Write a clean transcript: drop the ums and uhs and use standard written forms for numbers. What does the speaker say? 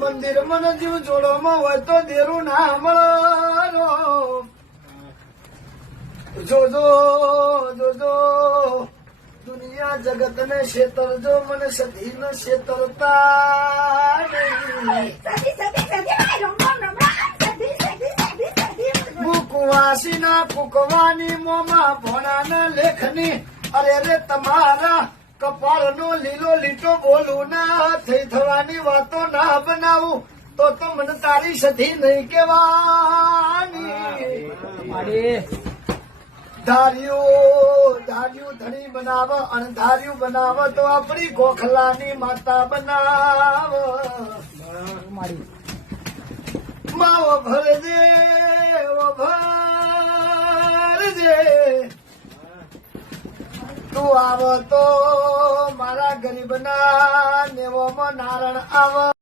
મંદિર મને જીવ જોડોમાં હોય તો દેરું ના મળો જોજો જોજો દુનિયા જગત ને છેતરજો મને સધી ને છેતરતા મુકવાસી ના ફૂકવાની મોમાં ભોણા ના લેખની અરે રે તમારા કપાળ નો લીલો લીટો બોલું ના થઈ થવાની વાતો ના બનાવું તો મને તારી સધી નહીં કેવાની ધાર્યું ધણી બનાવ અણધાર્યું બનાવ તો આપણી ગોખલાની માતા બનાવ માવો ભરજે તું આવો તો મારા ગરીબ ના નેવોમાં નારણ આવ